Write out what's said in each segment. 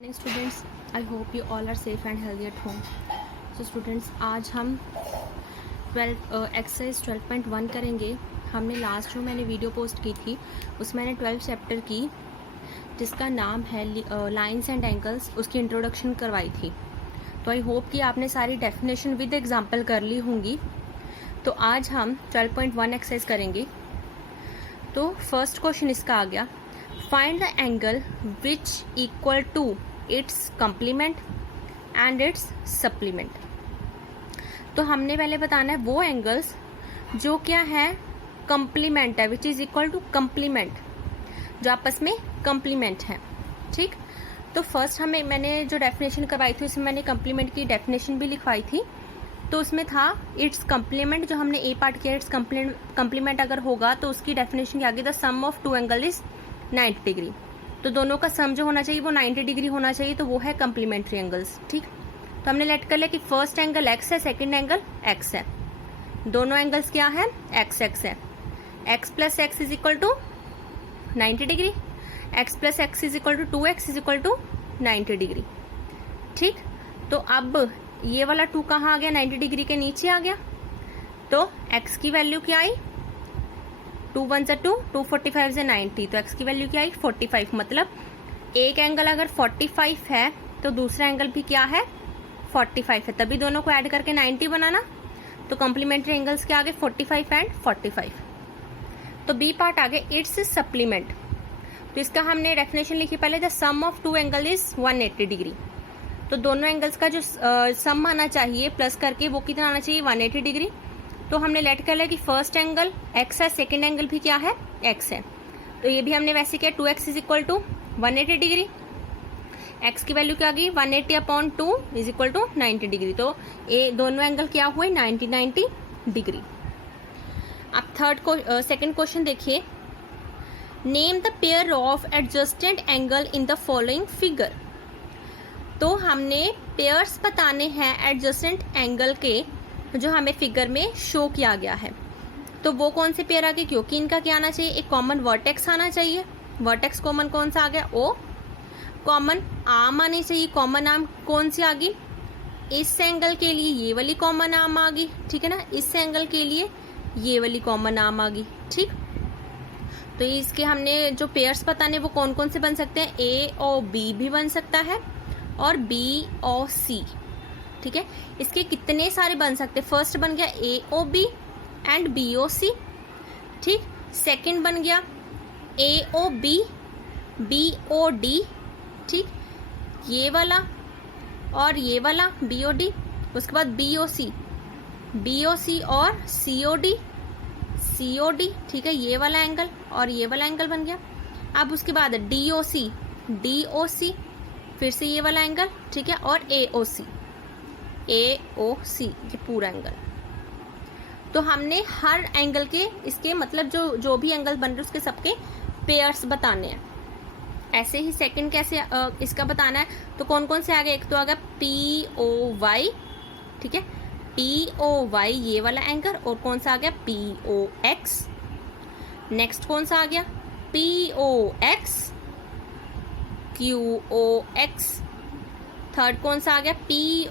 Morning students, I hope you all are safe and healthy at home. So students, आज हम exercise 12.1 करेंगे। हमने last जो मैंने वीडियो पोस्ट की थी उसमें मैंने 12 चैप्टर की जिसका नाम है लाइन्स एंड एंगल्स, उसकी इंट्रोडक्शन करवाई थी। तो आई होप कि आपने सारी डेफिनेशन विद एग्जाम्पल कर ली होंगी। तो आज हम 12.1 एक्सरसाइज करेंगे। तो फर्स्ट क्वेश्चन इसका आ गया, find the angle which equal to its complement and its supplement. तो हमने पहले बताना है वो एंगल्स जो क्या है, कंप्लीमेंट है, which is equal to complement, जो आपस में कंप्लीमेंट है। ठीक, तो फर्स्ट मैंने जो डेफिनेशन करवाई थी उसमें मैंने कंप्लीमेंट की डेफिनेशन भी लिखवाई थी। तो उसमें था इट्स कंप्लीमेंट, जो हमने ए पार्ट किया, इट्स कंप्लीमेंट अगर होगा तो उसकी डेफिनेशन क्या आ गई, the sum of two angle is 90 degree. तो दोनों का सम जो होना चाहिए वो 90 डिग्री होना चाहिए, तो वो है कंप्लीमेंट्री एंगल्स। ठीक, तो हमने लेट कर लिया कि फर्स्ट एंगल एक्स है, सेकंड एंगल एक्स है, दोनों एंगल्स क्या है, एक्स एक्स है। X plus X is equal to 90 degree, X plus X is equal to 2x is equal to 90 degree. ठीक, तो अब ये वाला 2 कहाँ आ गया, 90 डिग्री के नीचे आ गया। तो x की वैल्यू क्या आई, 2 1 से 2, 2 45 से 90, तो x की वैल्यू क्या आई, 45। मतलब एक एंगल अगर 45 है तो दूसरा एंगल भी क्या है, 45 है, तभी दोनों को ऐड करके 90 बनाना। तो कॉम्प्लीमेंट्री एंगल्स क्या आ गए, 45 एंड 45। तो बी पार्ट आ गए इट्स सप्लीमेंट। तो इसका हमने डेफिनेशन लिखी पहले, the sum of two angle is 180 degree. तो दोनों एंगल्स का जो सम आना चाहिए प्लस करके वो कितना आना चाहिए, 180 डिग्री। तो हमने लेट कर लिया कि फर्स्ट एंगल x है, सेकंड एंगल भी क्या है, x है। तो ये भी हमने वैसे किया, 2x is equal to 180 degree, x की वैल्यू क्या गई, 180 upon 2 is equal to 90 degree. तो ये दोनों एंगल क्या हुए, 90 डिग्री। अब सेकंड क्वेश्चन देखिए, name the pair of adjacent angle in the following figure. तो हमने पेयर्स बताने हैं एडजस्टेंट एंगल के जो हमें फिगर में शो किया गया है। तो वो कौन से पेयर आ गए, क्योंकि इनका क्या आना चाहिए, एक कॉमन वर्टेक्स आना चाहिए। वर्टेक्स कॉमन कौन सा आ गया, ओ। कॉमन आर्म आनी चाहिए, कॉमन आर्म कौन सी आ गई, इस एंगल के लिए ये वाली कॉमन आर्म आ गई, ठीक है ना, इस एंगल के लिए ये वाली कॉमन आर्म आ गई। ठीक, तो इसके हमने जो पेयर्स बताने वो कौन कौन से बन सकते हैं, ए और बी भी बन सकता है और बी और सी। ठीक है, इसके कितने सारे बन सकते हैं, फर्स्ट बन गया A O B and B O C. ठीक, सेकंड बन गया A O B B O D. ठीक, ये वाला और ये वाला बी ओ डी। उसके बाद बी ओ सी और सी ओ डी। ठीक है, ये वाला एंगल और ये वाला एंगल बन गया। अब उसके बाद डी ओ सी, फिर से ये वाला एंगल, ठीक है, और ए ओ सी, ये पूरा एंगल। तो हमने हर एंगल के इसके मतलब जो भी एंगल बन रहे उसके सबके पेयर्स बताने हैं। ऐसे ही सेकंड कैसे इसका बताना है, तो कौन कौन से आ गए, एक तो आ गया पी ओ वाई, ठीक है, पी ओ वाई ये वाला एंगल, और कौन सा आ गया, पी ओ एक्स। नेक्स्ट कौन सा आ गया, P O X Q O X. Third कौन सा आ गया, P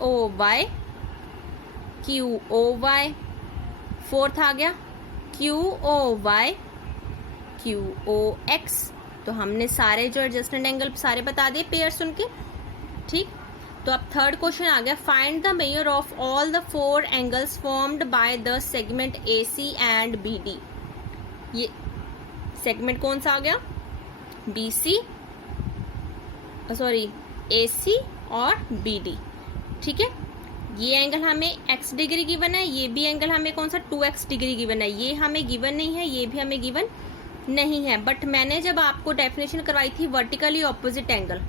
O Y Q O Y. Fourth आ गया Q O Y Q O X. तो हमने सारे जो एडजस्टेंट एंगल सारे बता दिए पेयर्स उनके। ठीक, तो अब थर्ड क्वेश्चन आ गया, find the measure of all the 4 angles formed by the segment A C and B D. ये सेगमेंट कौन सा आ गया, बी सी, सॉरी ए सी और बी डी। ठीक है, ये एंगल हमें x डिग्री गिवन है, ये भी एंगल हमें कौन सा 2x डिग्री गिवन है। ये हमें गिवन नहीं है, ये भी हमें गिवन नहीं है, बट मैंने जब आपको डेफिनेशन करवाई थी वर्टिकली ऑपोजिट एंगल,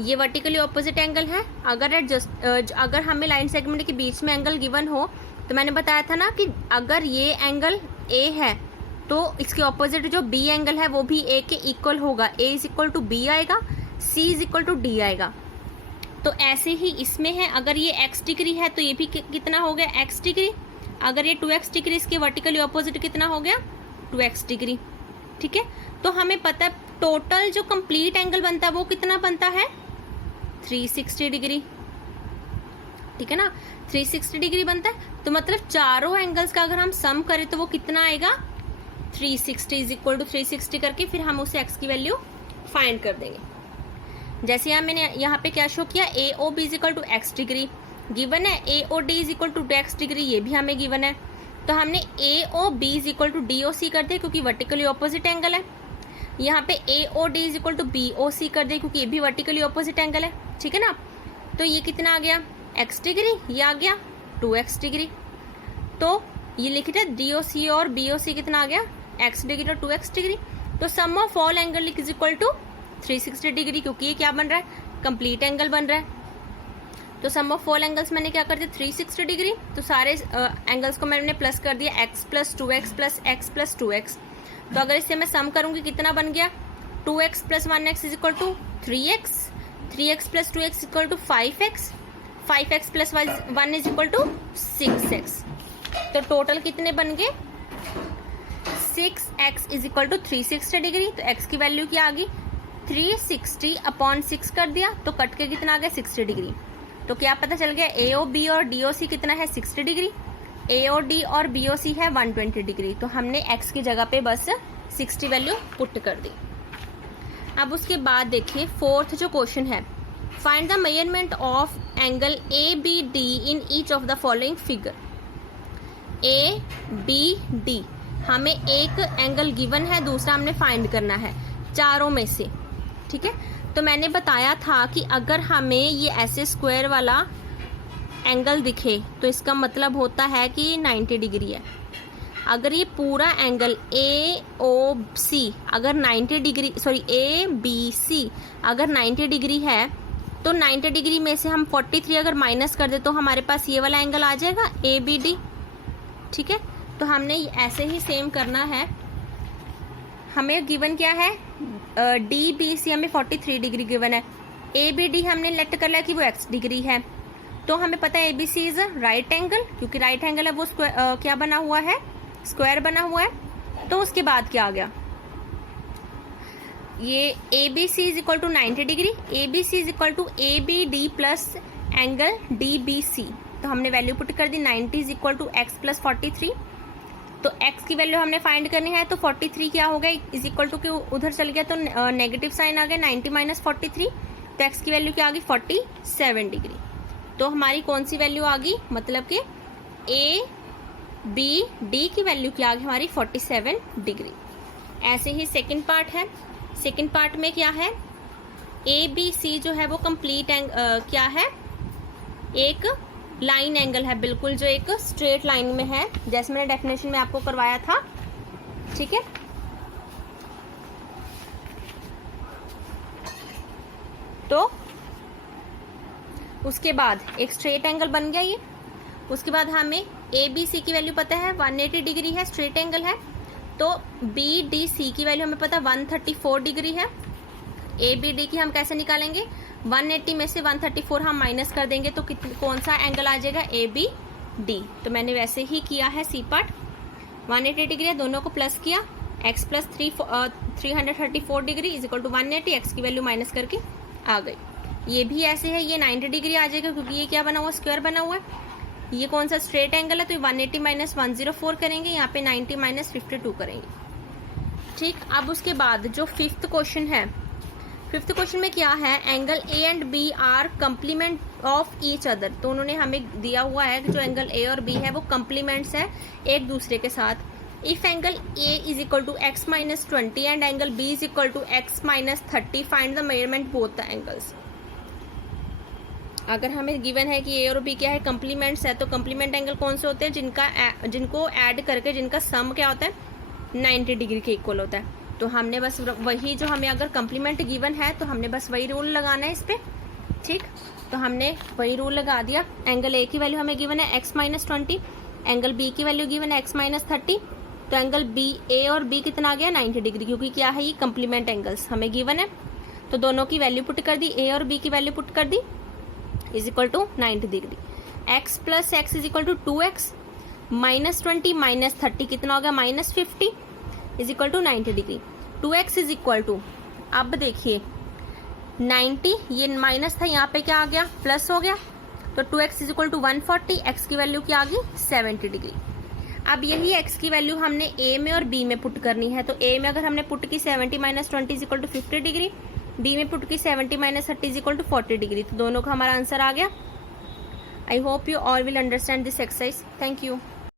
ये वर्टिकली ऑपोजिट एंगल है। अगर हमें लाइन सेगमेंट के बीच में एंगल गिवन हो तो मैंने बताया था ना कि अगर ये एंगल a है तो इसके ऑपोजिट जो b एंगल है वो भी a के इक्वल होगा, a is equal to b आएगा, c is equal to d आएगा। तो ऐसे ही इसमें है, अगर ये x डिग्री है तो ये भी कितना हो गया, x डिग्री। अगर ये 2x डिग्री, इसके वर्टिकली ऑपोजिट कितना हो गया, 2x डिग्री। ठीक है, तो हमें पता है टोटल जो कंप्लीट एंगल बनता है वो कितना बनता है 360 डिग्री, ठीक है ना, 360 डिग्री बनता है। तो मतलब चारों एंगल्स का अगर हम सम करें तो वो कितना आएगा 360 इज इक्वल टू 360 करके फिर हम उसे x की वैल्यू फाइंड कर देंगे। जैसे यहाँ मैंने यहाँ पे क्या शो किया, A O B is equal to X degree given है, A O D is equal to X degree ये भी हमें गिवन है। तो हमने A O B is equal to D O C कर दिया क्योंकि वर्टिकली ऑपोजिट एंगल है। यहाँ पे A O D is equal to B O C कर दिया क्योंकि ये भी वर्टिकली ऑपोजिट एंगल है, ठीक है ना। तो ये कितना आ गया x डिग्री, ये आ गया 2x डिग्री। तो ये लिखे थे डी ओ सी और बी ओ सी कितना आ गया x डिग्री और 2x डिग्री। तो sum of all angle is equal to 360 degree क्योंकि ये क्या बन रहा है कंप्लीट एंगल बन रहा है। तो सम ऑफ ऑल एंगल्स मैंने क्या कर दिया 360 डिग्री। तो सारे एंगल्स को मैंने प्लस कर दिया x plus 2x plus x plus 2x। तो अगर इससे मैं सम करूंगी कितना बन गया 2x plus 1x is equal to 3x, 3x plus 2x equal to 5x, 5x plus 1 is equal to 6x। तो टोटल कितने बन गए 6x is equal to 360 degree. तो x की वैल्यू क्या आ गई 360 अपॉन 6 कर दिया तो कट के कितना आ गया 60 डिग्री। तो क्या पता चल गया ए ओ बी और डी ओ सी कितना है 60 डिग्री, ए ओ डी और बी ओ सी है 120 डिग्री। तो हमने x की जगह पे बस 60 वैल्यू पुट कर दी। अब उसके बाद देखिए फोर्थ जो क्वेश्चन है, find the measurement of angle A B D in each of the following figure. A B D हमें एक एंगल गिवन है, दूसरा हमने फाइंड करना है चारों में से, ठीक है। तो मैंने बताया था कि अगर हमें ये ऐसे स्क्वायर वाला एंगल दिखे तो इसका मतलब होता है कि 90 डिग्री है। अगर ये पूरा एंगल ए ओ सी अगर 90 degree sorry A B C अगर 90 डिग्री है तो 90 डिग्री में से हम 43 अगर माइनस कर दे तो हमारे पास ये वाला एंगल आ जाएगा ए बी डी, ठीक है। तो हमने ऐसे ही सेम करना है। हमें गिवन क्या है डी बी सी हमें 43 डिग्री गिवन है, ए बी डी हमने लेट कर लिया कि वो x डिग्री है। तो हमें पता है A B C is a right angle क्योंकि राइट एंगल है वो क्या बना हुआ है स्क्वायर बना हुआ है। तो उसके बाद क्या आ गया ये A B C is equal to 90 degree, A B C is equal to A B D plus angle D B C. तो हमने वैल्यू पुट कर दी 90 is equal to X plus 43। तो x की वैल्यू हमने फाइंड करनी है तो 43 क्या हो गया इज इक्वल टू कि उधर चल गया तो नेगेटिव साइन आ गया 90 माइनस 43। तो x की वैल्यू क्या आ गई 47 डिग्री। तो हमारी कौन सी वैल्यू आ गई मतलब कि ए बी डी की वैल्यू क्या आ गई हमारी 47 डिग्री। ऐसे ही सेकंड पार्ट है, सेकंड पार्ट में क्या है ए बी सी जो है वो कंप्लीट क्या है एक लाइन एंगल है बिल्कुल जो एक स्ट्रेट लाइन में है जैसे मैंने डेफिनेशन में आपको करवाया था, ठीक है। तो उसके बाद एक स्ट्रेट एंगल बन गया ये। उसके बाद हमें ए बी सी की वैल्यू पता है 180 डिग्री है, स्ट्रेट एंगल है। तो बी डी सी की वैल्यू हमें पता 134 डिग्री है। ए बी डी की हम कैसे निकालेंगे 180 में से 134 हम माइनस कर देंगे तो कौन सा एंगल आ जाएगा ए बी डी। तो मैंने वैसे ही किया है सी पार्ट 180 डिग्री है दोनों को प्लस किया x plus 334 degree is equal to 180 x की वैल्यू माइनस करके आ गई। ये भी ऐसे है ये 90 डिग्री आ जाएगा क्योंकि ये क्या बना हुआ स्क्वायर बना हुआ है। ये कौन सा स्ट्रेट एंगल है तो 180 माइनस 104 करेंगे, यहाँ पे 90 माइनस 52 करेंगे, ठीक। अब उसके बाद जो फिफ्थ क्वेश्चन है, फिफ्थ क्वेश्चन में क्या है angle A and B are complement of each other. तो उन्होंने हमें दिया हुआ है कि जो एंगल ए और बी है वो कंप्लीमेंट्स है एक दूसरे के साथ। If angle A is equal to X minus 20 and angle B is equal to X minus 30 find the measurement both the angles. अगर हमें गिवन है कि ए और बी क्या है कंप्लीमेंट्स है तो कंप्लीमेंट एंगल कौन से होते हैं जिनको ऐड करके जिनका सम क्या होता है 90 डिग्री के इक्वल होता है। तो हमने बस वही जो हमें अगर कंप्लीमेंट गिवन है तो हमने बस वही रूल लगाना है इस पे, ठीक। तो हमने वही रूल लगा दिया। एंगल ए की वैल्यू हमें गिवन है x माइनस 20, एंगल बी की वैल्यू गिवन है x माइनस 30। तो एंगल बी ए और बी कितना आ गया 90 डिग्री क्योंकि क्या है ये कंप्लीमेंट एंगल्स हमें गिवन है। तो दोनों की वैल्यू पुट कर दी, ए और बी की वैल्यू पुट कर दी is equal to 90 degree. x plus X is equal to 2x minus 20 minus 30 कितना हो गया minus 50 is equal to 90 degree. 2x is equal to अब देखिए 90, ये माइनस था, यहाँ पे क्या आ गया, प्लस हो गया, तो 2x is equal to 140, x की वैल्यू क्या आ गई 70 डिग्री। अब यही x की वैल्यू हमने a में और b में पुट करनी है। तो a में अगर हमने पुट की 70 minus 20 is equal to 50 degree, b में पुट की 70 minus 30 is equal to 40 degree, तो दोनों का हमारा आंसर आ गया। I hope you all will understand this exercise. Thank you.